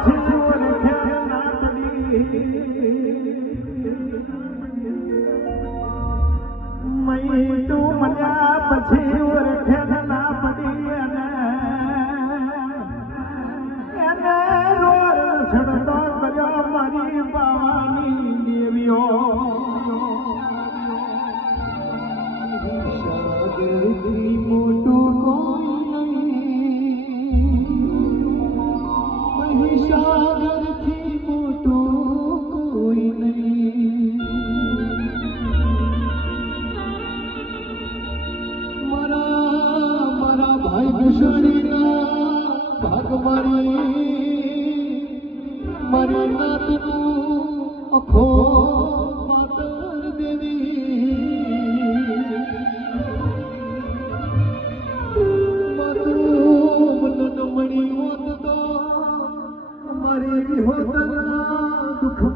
પછી ઓળખે ના પડી મય તું મળ્યા પછી ઓળખે ના પડી અને એને રોડ છડતો કર્યો મારી બાવાની દેવીઓ મોટું કોઈ નહીં સાગરથી મોટું કોઈ નહીં મારા ભાઈ વિષણીના ભાગ મારી નાતનું અખો માતર દેવી મારું મન મણી હોત તો મારી હોતના દુઃખ